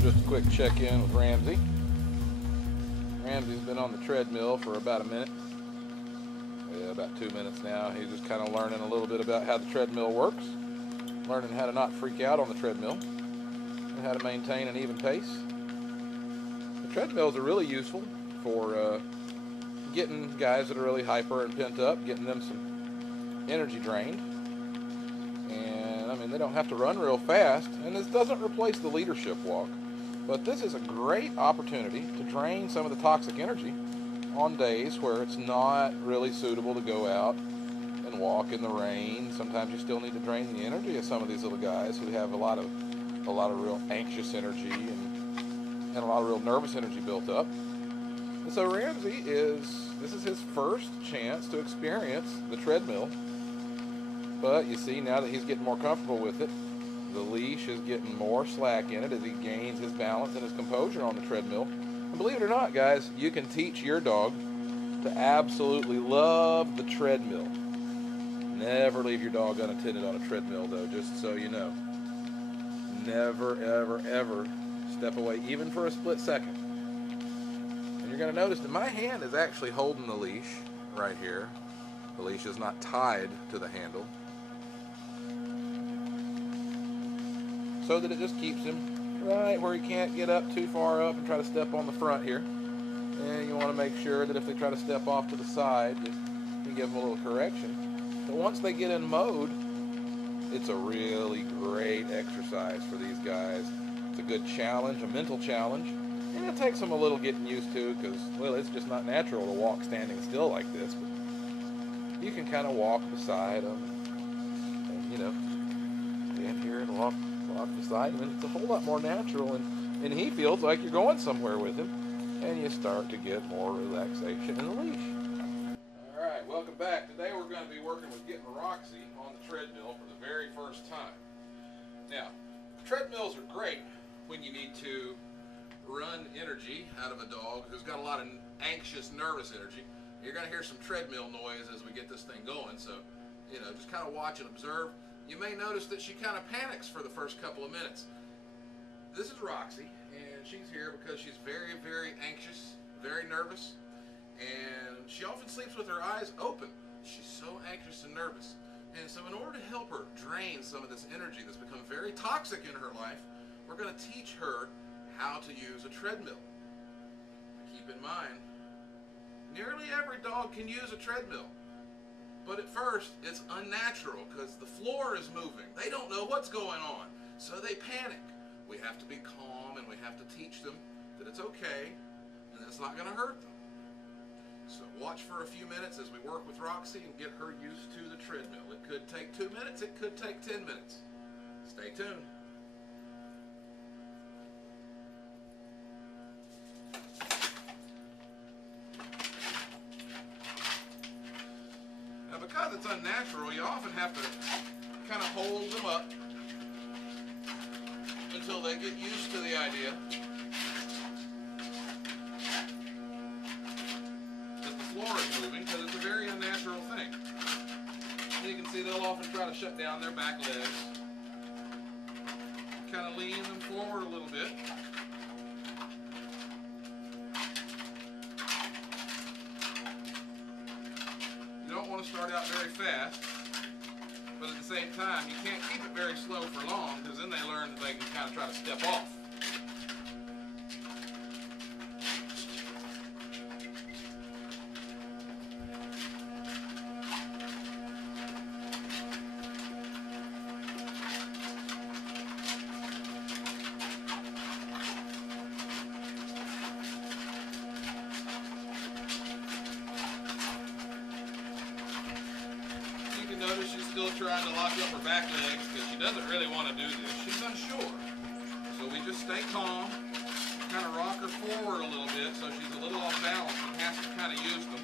Just a quick check-in with Ramzi. Ramzi's been on the treadmill for about a minute. Yeah, about 2 minutes now. He's just kind of learning a little bit about how the treadmill works, learning how to not freak out on the treadmill, and how to maintain an even pace. The treadmills are really useful for getting guys that are really hyper and pent up, getting them some energy drained. And I mean, they don't have to run real fast, and this doesn't replace the leadership walk. But this is a great opportunity to drain some of the toxic energy on days where it's not really suitable to go out and walk in the rain. Sometimes you still need to drain the energy of some of these little guys who have a lot of real anxious energy and a lot of real nervous energy built up. And so Ramzi this is his first chance to experience the treadmill. But you see, now that he's getting more comfortable with it, the leash is getting more slack in it as he gains his balance and his composure on the treadmill. And believe it or not, guys, you can teach your dog to absolutely love the treadmill. Never leave your dog unattended on a treadmill, though, just so you know. Never, ever, ever step away, even for a split second. And you're going to notice that my hand is actually holding the leash right here. The leash is not tied to the handle, so that it just keeps him right where he can't get up too far up and try to step on the front here. And you want to make sure that if they try to step off to the side, you give them a little correction. But once they get in mode, it's a really great exercise for these guys. It's a good challenge, a mental challenge, and it takes them a little getting used to, because, well, it's just not natural to walk standing still like this. But you can kind of walk beside them, and, you know, stand here and walk beside him, and it's a whole lot more natural, and he feels like you're going somewhere with him, and you start to get more relaxation in the leash. Alright, welcome back. Today we're going to be working with getting Roxy on the treadmill for the very first time. Now, treadmills are great when you need to run energy out of a dog who's got a lot of anxious, nervous energy. You're going to hear some treadmill noise as we get this thing going, so, you know, just kind of watch and observe. You may notice that she kind of panics for the first couple of minutes. This is Roxy, and she's here because she's very, very anxious, very nervous, and she often sleeps with her eyes open. She's so anxious and nervous. And so in order to help her drain some of this energy that's become very toxic in her life, we're going to teach her how to use a treadmill. Keep in mind, nearly every dog can use a treadmill. But at first, it's unnatural because the floor is moving. They don't know what's going on, so they panic. We have to be calm, and we have to teach them that it's okay and it's not going to hurt them. So watch for a few minutes as we work with Roxy and get her used to the treadmill. It could take 2 minutes, it could take 10 minutes. Stay tuned. Because it's unnatural, you often have to kind of hold them up until they get used to the idea that the floor is moving, because it's a very unnatural thing. And you can see they'll often try to shut down their back legs, kind of lean them forward a little bit. You don't want to start out very fast, but at the same time, you can't keep it very slow for long, because then they learn that they can kind of try to step off. Notice she's still trying to lock up her back legs because she doesn't really want to do this. She's unsure. So we just stay calm, kind of rock her forward a little bit so she's a little off balance and has to kind of use them.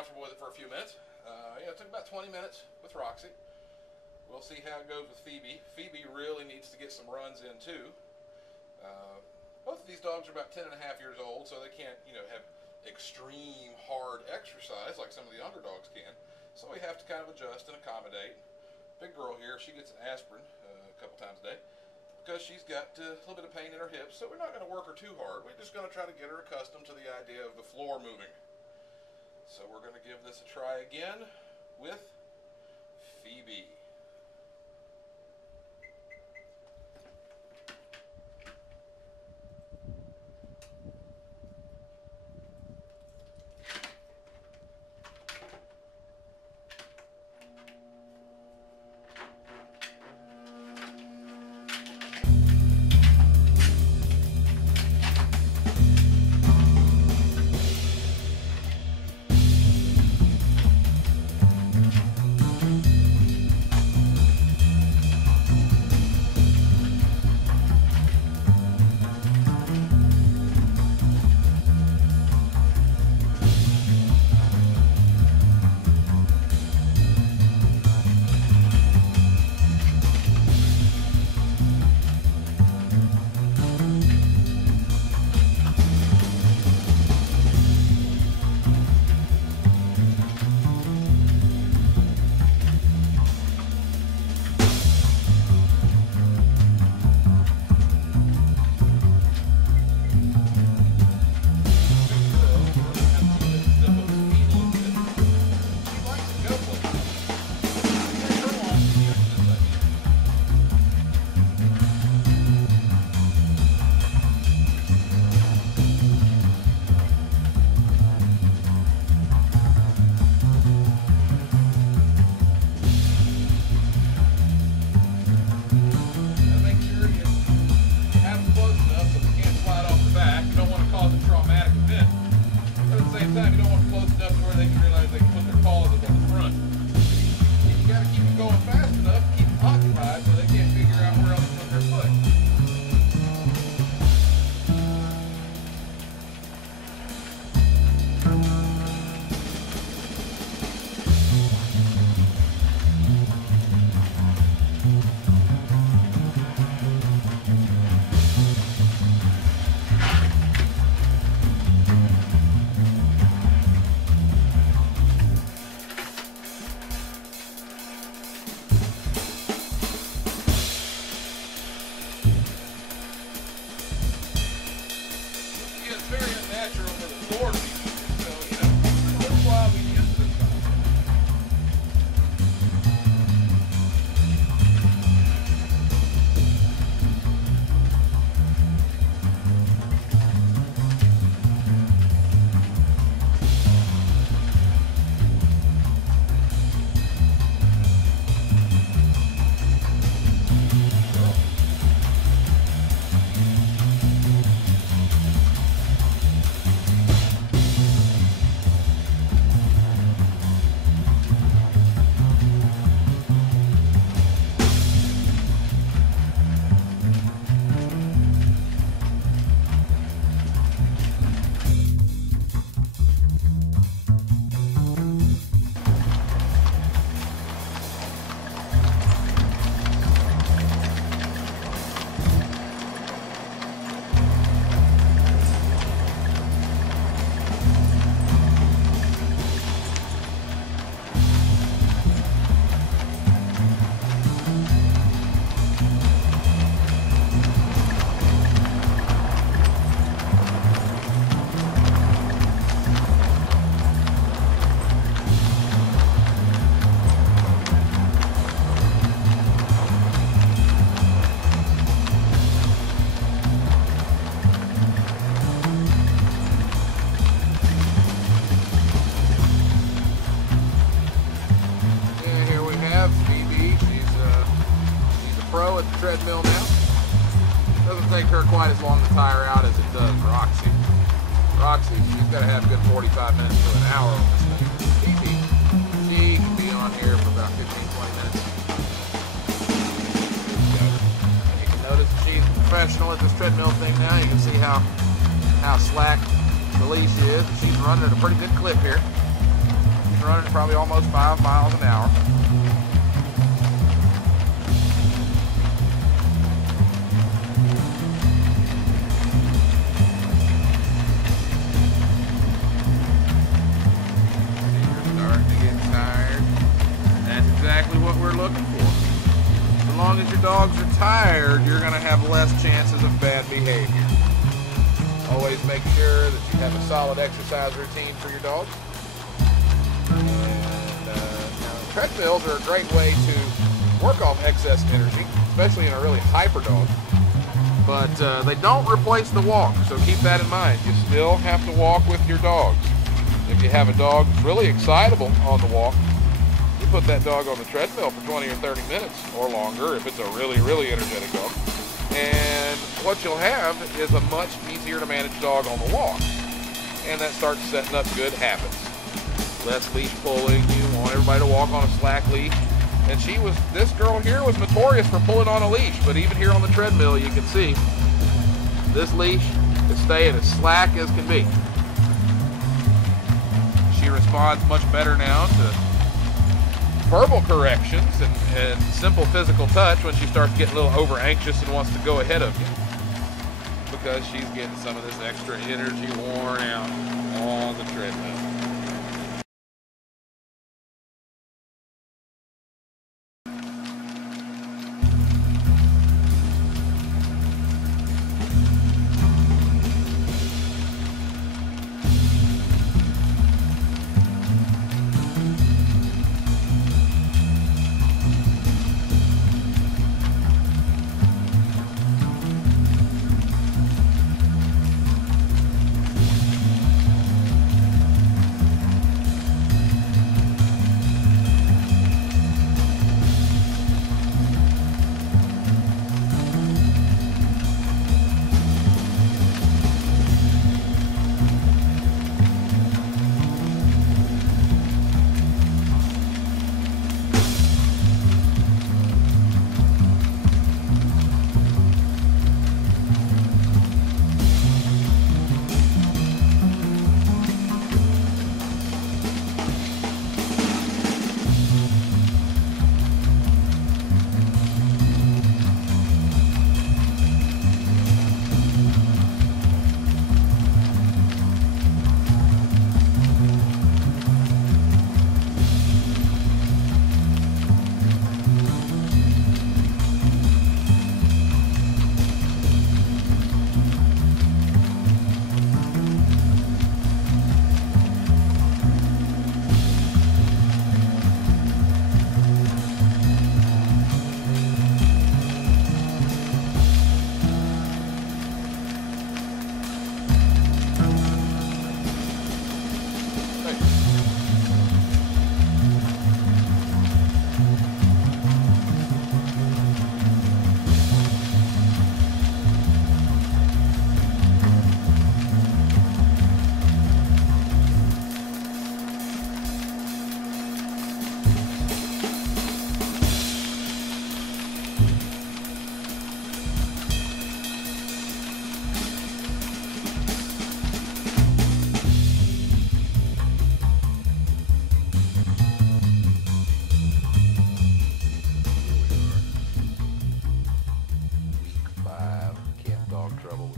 comfortable with it for a few minutes. Yeah, it took about 20 minutes with Roxy. We'll see how it goes with Phoebe. Phoebe really needs to get some runs in too. Both of these dogs are about 10 and a half years old, so they can't, you know, have extreme hard exercise like some of the younger dogs can. So we have to kind of adjust and accommodate. Big girl here, she gets an aspirin a couple times a day because she's got a little bit of pain in her hips. So we're not going to work her too hard. We're just going to try to get her accustomed to the idea of the floor moving. So we're going to give this a try again with Phoebe. Treadmill now. Doesn't take her quite as long to tire out as it does Roxy. Roxy, she's got to have a good 45 minutes to an hour on this thing. Phoebe, she can be on here for about 15-20 minutes. And you can notice she's a professional at this treadmill thing now. You can see how slack the leash is. She's running at a pretty good clip here. She's running at probably almost 5 miles an hour. You're starting to get tired. That's exactly what we're looking for. As long as your dogs are tired, you're going to have less chances of bad behavior. Always make sure that you have a solid exercise routine for your dog. And treadmills are a great way to work off excess energy, especially in a really hyper dog. But they don't replace the walk, so keep that in mind. You still have to walk with your dogs. If you have a dog that's really excitable on the walk, you put that dog on the treadmill for 20 or 30 minutes or longer if it's a really, really energetic dog. And what you'll have is a much easier to manage dog on the walk. And that starts setting up good habits. Less leash pulling. You want everybody to walk on a slack leash. And this girl here was notorious for pulling on a leash. But even here on the treadmill, you can see this leash is staying as slack as can be. She responds much better now to verbal corrections and simple physical touch when she starts getting a little over anxious and wants to go ahead of you, because she's getting some of this extra energy worn out on the treadmill.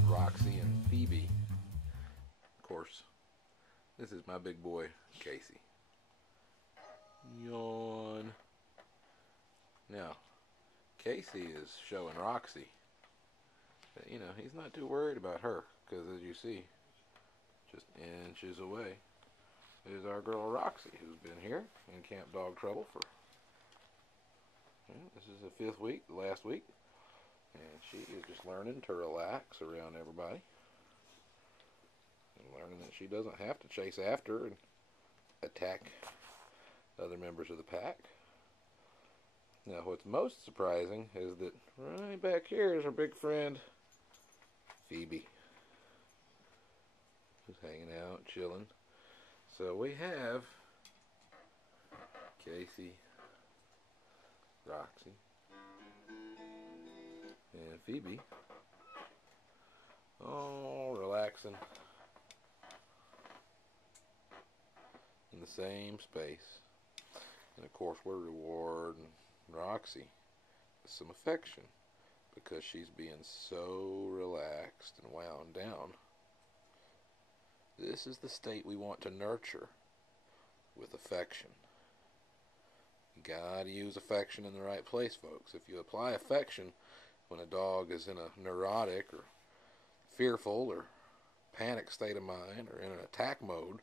Roxy and Phoebe. Of course, this is my big boy, Casey. Yawn. Now, Casey is showing Roxy that, you know, he's not too worried about her, because as you see, just inches away is our girl Roxy, who's been here in Camp Dog Trouble for, this is the 5th week, the last week. And she is just learning to relax around everybody. And learning that she doesn't have to chase after and attack other members of the pack. Now, what's most surprising is that right back here is our big friend, Phoebe. Who's hanging out, chilling. So we have Casey, Roxy, and Phoebe all relaxing in the same space. And of course we're rewarding Roxy with some affection because she's being so relaxed and wound down. This is the state we want to nurture with affection. You gotta use affection in the right place, folks. If you apply affection when a dog is in a neurotic or fearful or panic state of mind or in an attack mode,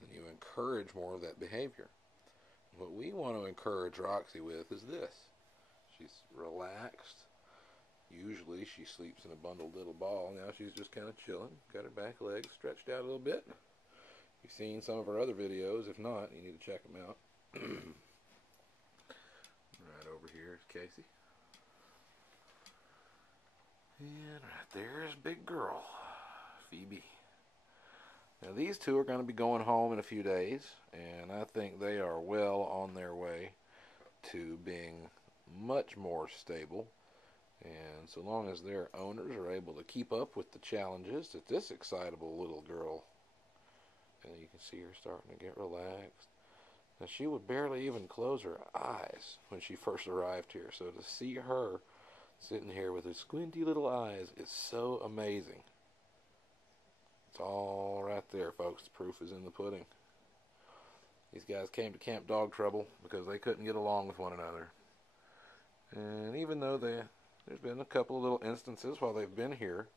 then you encourage more of that behavior. What we want to encourage Roxy with is this. She's relaxed. Usually she sleeps in a bundled little ball. Now she's just kind of chilling. Got her back legs stretched out a little bit. You've seen some of her other videos. If not, you need to check them out. Right over here is Casey. And right there is big girl, Phoebe. Now these two are going to be going home in a few days, and I think they are well on their way to being much more stable. And so long as their owners are able to keep up with the challenges that this excitable little girl, and you can see her starting to get relaxed. Now she would barely even close her eyes when she first arrived here, so to see her sitting here with her squinty little eyes is so amazing. It's all right there, folks. The proof is in the pudding. These guys came to Camp Dog Trouble because they couldn't get along with one another. And even though there's been a couple of little instances while they've been here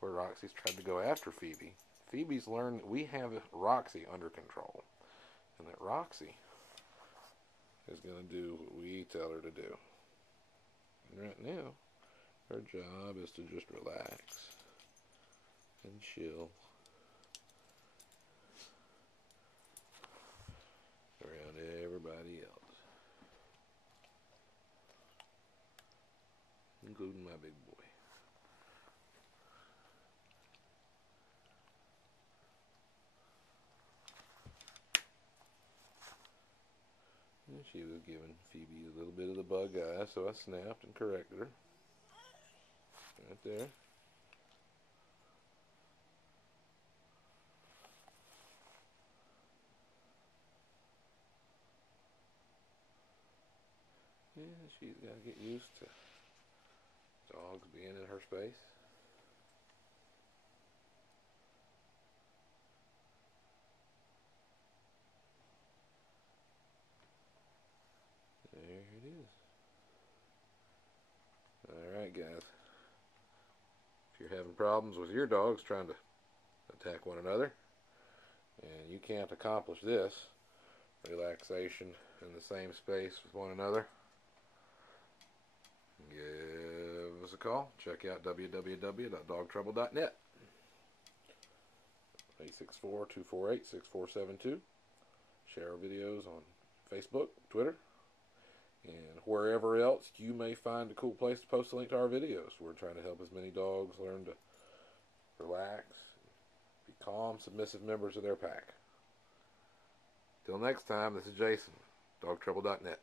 where Roxy's tried to go after Phoebe, Phoebe's learned that we have Roxy under control. And that Roxy is going to do what we tell her to do. And right now, her job is to just relax and chill around everybody else, including my big boy. And she was giving Phoebe a little bit of the bug eye, so I snapped and corrected her. Right there. Yeah, she's got to get used to dogs being in her space. There it is. Alright guys, if you're having problems with your dogs trying to attack one another, and you can't accomplish this, relaxation in the same space with one another, give us a call. Check out www.dogtrouble.net. 864-248-6472. Share our videos on Facebook, Twitter, and wherever else you may find a cool place to post a link to our videos. We're trying to help as many dogs learn to relax, be calm, submissive members of their pack. Till next time, this is Jason, dogtrouble.net.